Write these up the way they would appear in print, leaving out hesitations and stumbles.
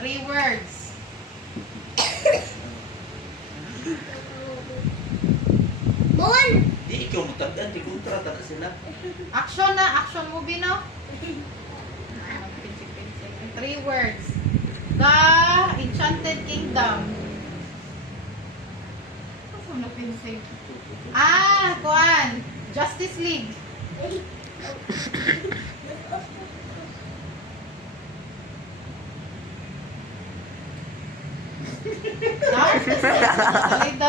3 words. Bon! Di ikaw mutagdan, di kontra na sila. Action na, action movie no? 3 words. The Enchanted Kingdom. Ano na pinsig? Kuan. Justice League. No? Salida.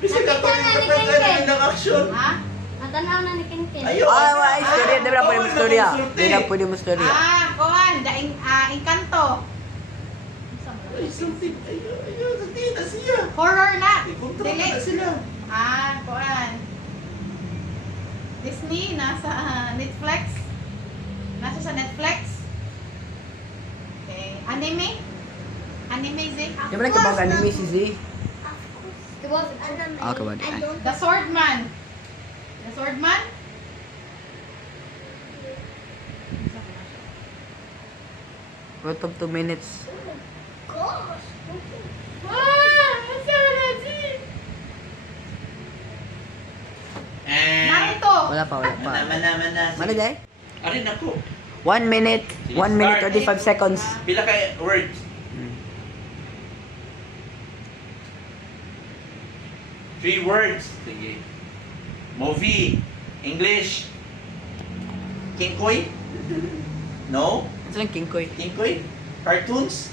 Bisa ka pa rin ng action. Ha? Natanaw na ni Kinkin. Ayaw. Ay, istorya. Di ba pwede mo istorya? Di na pwede mo istorya. Kuan. The Encanto. Ay, something. Ayaw, hindi na siya. Horror na. Di kontra Dili. na sila. Kuan. Disney, nasa Netflix. Nasa sa Netflix. Okay. Anime? Anime, Z? Di ba nagkabang anime si Z? Ah, kabad. The Swordman. The Swordman? What of 2 minutes? Gosh! Naruto. Wala pa. Mana. Mana day? Arin ako. 1 minute. 1 minute 35 seconds. Pila kay words? 3 words. Sige. Movie. English. Kingkoy? No? Ito lang King Koy. Kingkoy? Cartoons?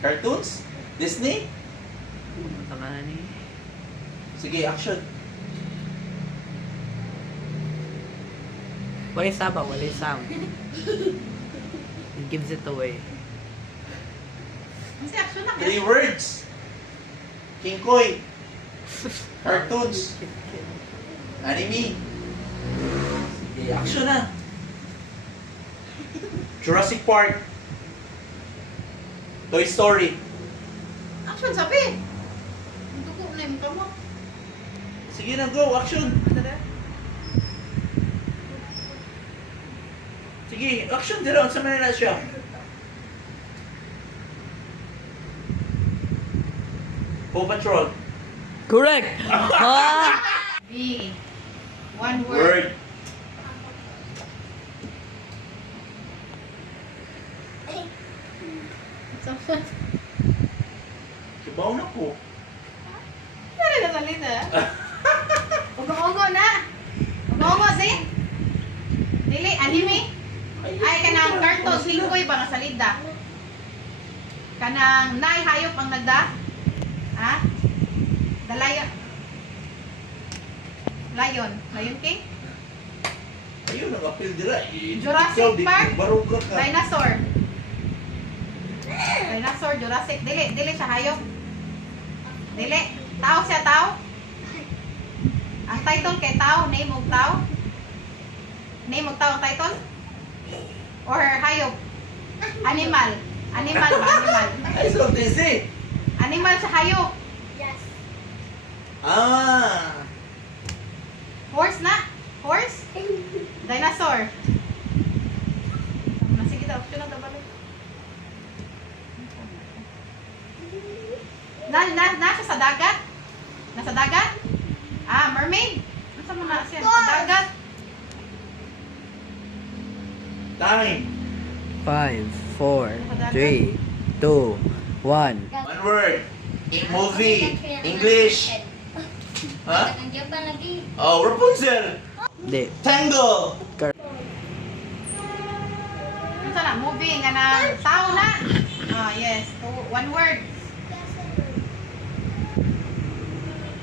Cartoons? Disney? Tama na ni. Sige, action. Wala yung saba, wala yung sound. It gives it away. Kasi action na. 3 words. Kingkoy. Cartoons. Anime. Sige, action na. Jurassic Park. Toy Story. Action, sabi. Ang dugo na yung mukha mo. Sige na, go. Action. Sige, action din sa Manila siya. Paw Patrol. Correct! Ha? B. 1 word. Word. Kibaw na po. Ano ka salita? Ugo-ugo na. Ugo-ugo, Z? Dili, anime? Ay, kanang cartoon, lingkoy ba nga salida? Kanang nay hayop ang nagda? Ha? The lion. Lion King? Ayun, nag-appeal dira. Jurassic Ikaw, di- Park? Baruga ka. Dinosaur. Dinosaur, Jurassic. Dili siya hayop. Dili. Tao siya, tao. Ang title kay tao, name of tao. Name of tao ang title? Or hayop? Animal. Animal ba? Animal. Ay, so easy. Animal sa hayop. Yes. Ah. Horse na? Horse? Dinosaur. Sige daw, option na balik. Nasa sa dagat? Nasa dagat? Mermaid? Nasa mo na siya? Sa dagat? Time. 5, 4, 3, 2, 1. One word. Movie. English. Ha? Nandiyan pa lagi. Oh, Rapunzel. Di. Tango. Ano na? Movie nga na tao na? Yes. 1 word.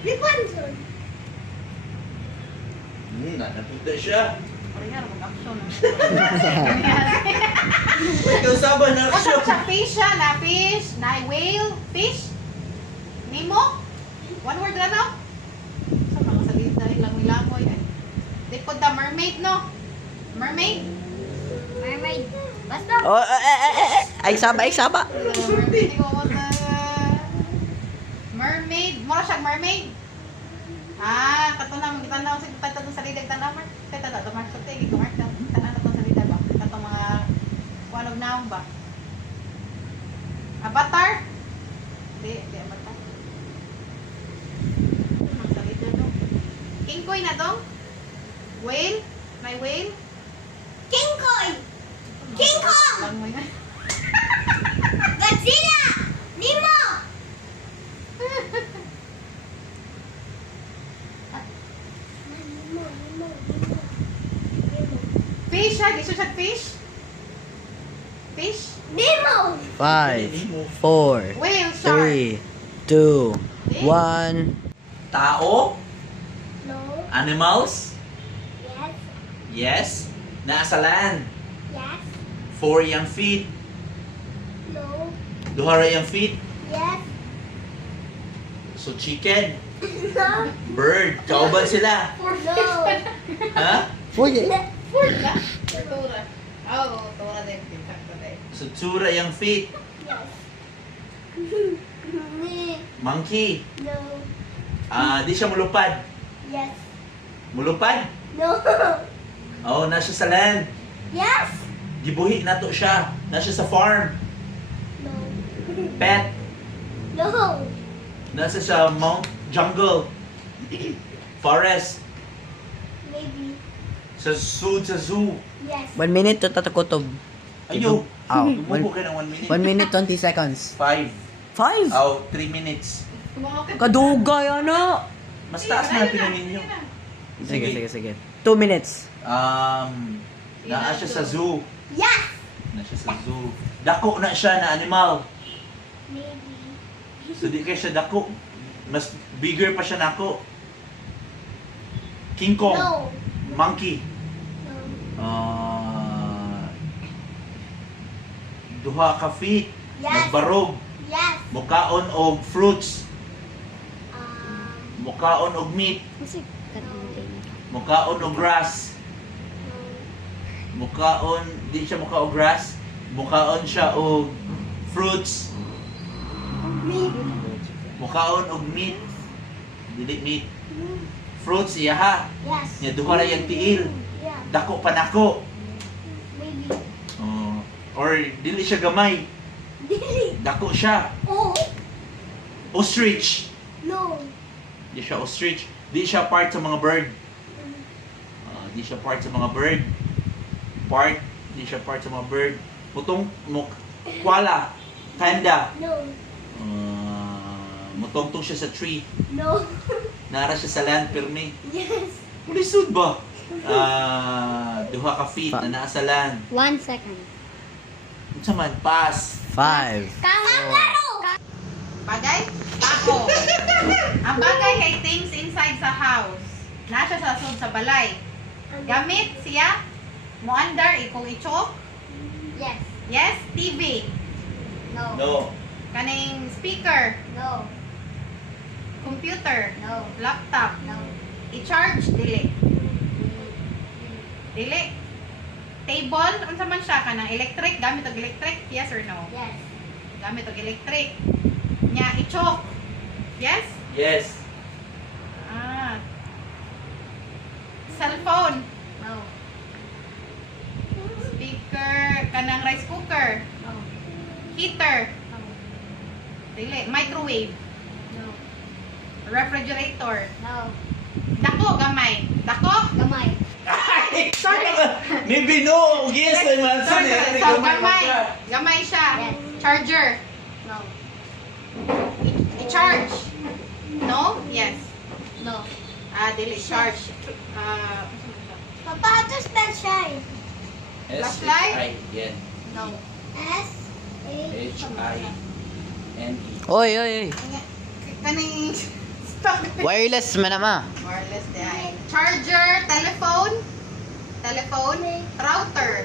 Rapunzel. Napunta siya. Original, mag-action. Ikaw sabay na Asa action. sa fish siya? Na fish? Na whale? Fish? Nemo? 1 word na no? Sa mga salita, ilang-ilangoy. Likod the mermaid, no? Mermaid? Mermaid. Basta. Oh, ay saba. Mermaid, ikaw na. Mermaid? Mura siyang mermaid? Katuna, magtanaw sa tatong salida, tanaw, Mark. Tatong Mark, so tingin ko, Mark, tanaw tatong salida ba? Tatong mga, kuanog naong ba? Avatar? Di avatar. Ang salit na dong. King Koy na dong? Whale? May whale? King Kong! King Kong! Lang mo yan. Godzilla! Nemo! Fish ha? Di siya fish? Fish? Nemo! 5, 4, Whale, shark. 3, 2, 1. Tao? No. Animals? Yes. Yes. Nasa land. Yes. 4 yung feet. No. Duhara yung feet. Yes. So chicken. No. Bird. Kauban sila. No. Ha? Ford na? Tura. Oo, tura din. Sakto din. So tsura yung feet. Yes. Monkey. No. Di siya mulupad. Yes. Mulupad? No. Oo, nasa sa land. Yes. Gibuhi na to siya. Nasa sa farm. No. Pet. No. Nasa sa jungle. Forest. Maybe. Sa zoo. Yes. 1 minute to tatakutob. Ayaw. Aw. Gumubo ka ng 1 minute. 1 minute 20 seconds. 5. 5? Aw, 3 minutes. Kadugay, ano? Mas taas na natin ninyo. Sige. 2 minutes. Naa siya sa zoo. Yes. Na siya sa zoo. Dako na siya na animal. Maybe. So di kaya siya dako. Mas bigger pa siya nako. King Kong. No. Monkey. No. Duha ka feet. Yes. Nagbarog. Yes. Mukaon og fruits. Um. Mukaon og meat. Mukaon og grass. Mukaon, di siya muka og grass. Mukaon siya og fruits. Meat. Mukaon og meat. Dili meat. Fruits iya ha. Yes. Nya duha ra yang tiil. Yeah. Dako pa nako. Maybe. Or dili siya gamay. Dili. Dako siya. Oh. Ostrich. No. Di siya ostrich. Di siya part sa mga bird. Di siya part sa mga bird. Di siya part sa mga bird. Putong koala. Panda. No. Mutongtong siya sa tree. No. Nara siya sa land pirmi. Yes. Lisod ba? Duha ka feet na naa sa land. 1 second. Unsa man pass. 5. Kangaroo. Bagay? Tao. Ang bagay kay things inside sa house. Nasa sa sud sa balay. Gamit siya moandar ikong ichok. Yes. Yes, TV. No. No. Kaning speaker, No. computer, No. laptop. No. I-charge dili. Dili. Table, unsa man siya kanang electric, gamit og electric? Yes or no? Yes. Gamit og electric. Nya ichok. Yes? Yes. Cellphone, No. speaker, kanang rice cooker, No. heater, No. dili, microwave, No. refrigerator. No. Dako gamay. Dako? Gamay. Sorry. Maybe no. Yes, I'm Sorry. answering. So gamay. Gamay siya. Yes. Charger. No. I-charge. No? Yes. No. Dili charge. Papa, just that shine. Flashlight? Yes. No. H-I-N-E. Oy. Kaning stock. Wireless man naman. Wireless din. Charger, telephone, router.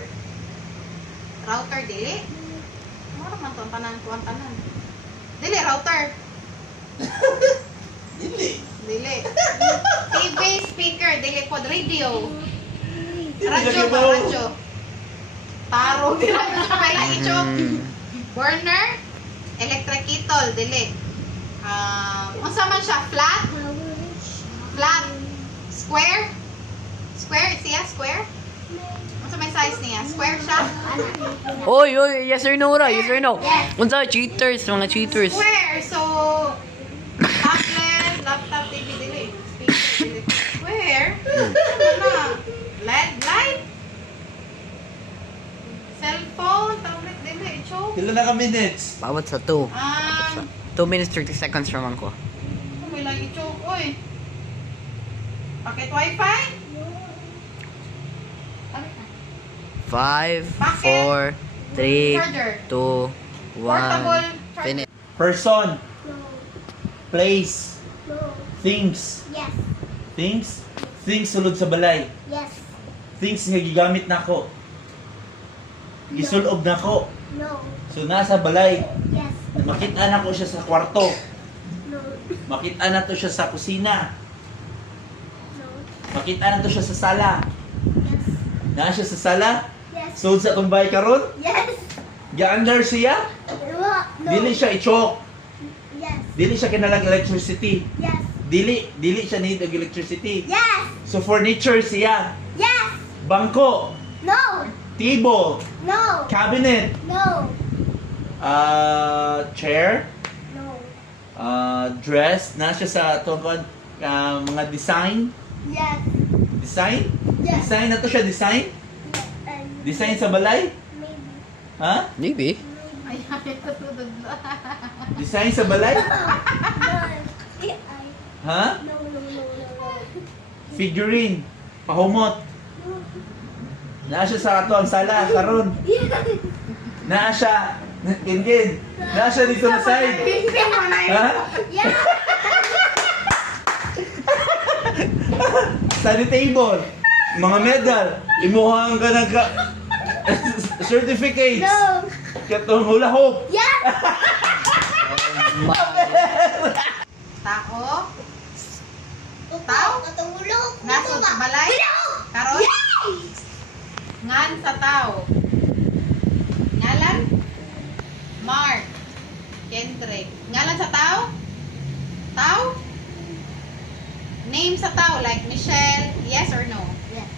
Router dili. Mura man to ang tanan. Dili router. Dili. Dili. TV, speaker, dili pod radio. Dili Radyo lagi ba, mo. radyo? Taro, dili na siya kailang ichok. Burner, electric kettle, dili. Unsa man siya, flat, square siya, square. Unsa Unsa may size niya? Square siya? Oy, oy, yes or no ra? Yes or no? Yes. Unsa cheaters, mga cheaters. Square. So, tablet, laptop, TV, dili. Speaker, dili. Square? Ano na? LED light? Cellphone, tablet, dili. Choke. Pila na ka minutes? Bawat sa 2. 2 minutes 30 seconds naman ko. May lagi choke, oy. Paket wifi? 5, Bakit? 4, 3, Charger? 2, 1. Portable charger? Finish. Person, No. place, No. things. Yes. Things? Things sulod sa balay. Yes. Things nga gigamit nako. Gisulob nako. No. So nasa balay. Yes. Makita na ko siya sa kwarto. No. Makita na to siya sa kusina. No. Makita na to siya sa sala. Yes. Naa siya sa sala. Yes. Sud sa tong bahay karon. Yes. Gi-under siya. No. Dili siya i-choke. Yes. Dili siya kinalang electricity. Yes. Dili siya need og electricity. Yes. So furniture siya. Yes. Bangko, No. table, No. cabinet, No. chair, No. dress, na siya sa tungkol mga design. Yes. Design? Yes. Design na to siya, design? Design sa balay? Maybe. Ha? Maybe. Ay, ay, tutudod na. Design sa balay? No. Ha? No. No. No. No. Figurine, pahumot. Naa siya sa ato ang sala karon. Naa siya, Kin. Naa siya dito na side. Pingping mo na yun. Ha? Yeah. Study table, mga medal, imuhang ka ng certificates, No. katong hula hoop. Yes. Tao? Tao? Katulog. Nasod sa balay? Karon? Ngan sa tao. Ngalan? Mark. Kendrick. Ngalan sa tao? Tao? Name sa tao like Michelle. Yes or no? Yes.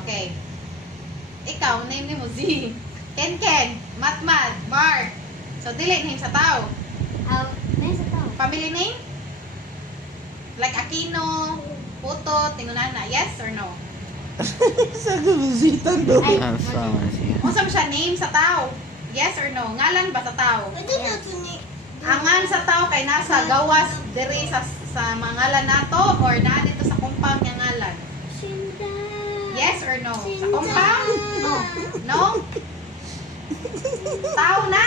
Okay. Ikaw, name ni mo Z. Ken. Matmat. Mark. So, dili name sa tao. Nasa tao. Family name? Like Aquino, Puto, Tingunana. Yes or no? Sa gabisitan daw. Ay, Ah, so, sige. Unsa man siya name sa tao? Yes or no? Ngalan ba sa tao? Ito na ito ni. Angan sa tao kay nasa gawas diri sa mga ngalan nato or na dito sa compound nga ngalan? Sinda. Yes or no? Sa compound? No. No? Tao na?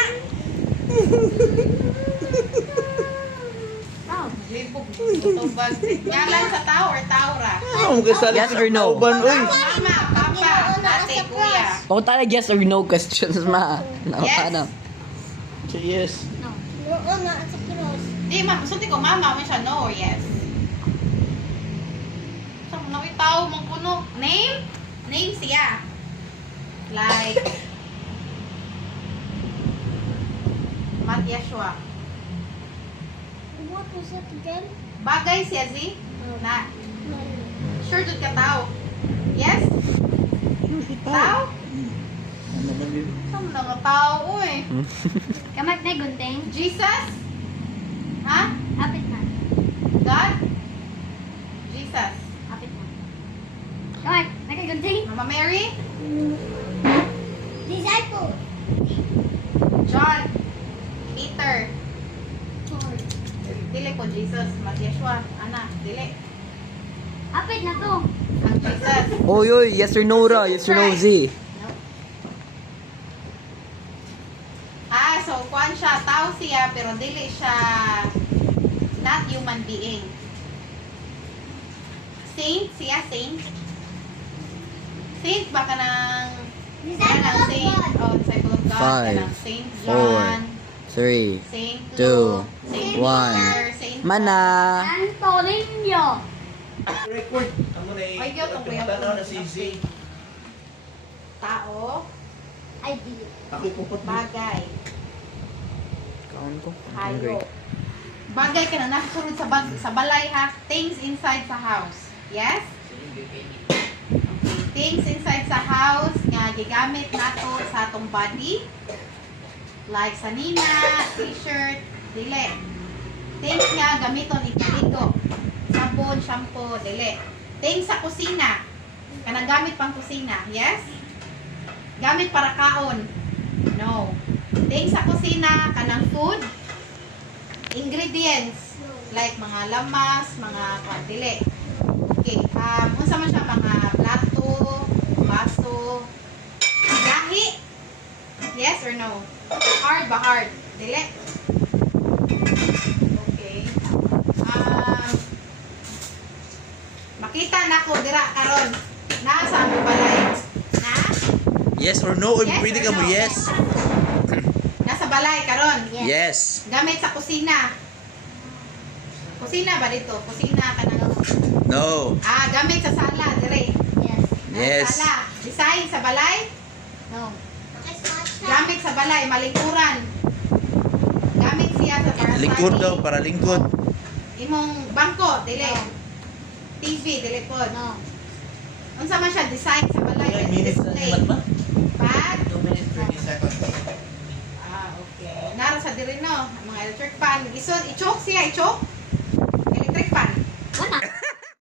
Tao. Libog. Tutubag. Ngalan sa tao or tao ra? Yes or no? Mama, papa, ate, kuya. Kung tayo yes or no questions, ma. No, Yes. ano? Yes. No. Oo na sa cross. Di, ma'am. Sulti ko, mama, may siya no or yes? Saan mo na tao mong puno? Name? Name siya. Like, Mat Yeshua. What was it again? Bagay siya, Z? Na, No. sure jud ka tao. Yes? Tao? Ano naman yun? Saan mo na nga tao, uy? Kamat na gunting. Jesus? Ha? Apit na. God? Jesus? Apit na. Kamat, nakagunting. Mama Mary? Disciple. John? Peter? Dili ko Jesus. Mat Yeshua. Ana, dili. Apit na to. Ang Jesus. Oy, oy, yes or no ra? Yes or no, Z? So kuan siya, tao siya, pero dili siya not human being. Saint siya, saint. Saint ba ka ng Disciple of saint? God. Oh, disciple of God. Ka Five, ng Saint John, 3, Saint two, Luke, Saint one. Peter, Saint Mana. Antonio. Record. Amo na Ay, yun, ang kuya ko. tanaw na si Z. Tao, Idea. Ako ipupot mo. bagay, Kaon ko. hayop. Bagay ka na nakasunod sa balay ha. Things inside sa house. Yes? Okay. Things inside sa house. nga gigamit nato sa atong body. Like sa nina, t-shirt, dili. Things nga gamiton ikaligo. Sabon, shampoo, dili. Things sa kusina. Kanang gamit pang kusina, yes? Gamit para kaon. No. Things sa kusina, kanang food. Ingredients. Like mga lamas, mga dili. Okay. Unsa man siya mga plato, baso, gahi. Yes or no? Hard ba hard? Dili. Okay. Makita na ko dira karon. Nasa mo balay? Na? Yes or no? Yes Pwede or ka mo no? yes. Nasa balay karon. Yes. Gamit sa kusina. Kusina ba dito? Kusina ka na. No. Gamit sa sala, dire. Yes. Yes. Sala. Design sa balay. No. Gamit sa balay, malingkuran. Gamit siya sa para Lingkod study. daw, para lingkod. Imong bangko, dili. No. TV, dili po. No. Unsa man siya design sa balay? Display. Pad. 2 minutes 30 seconds. Okay. Nara sa diri no, ang mga electric fan. Ichok siya, ichok.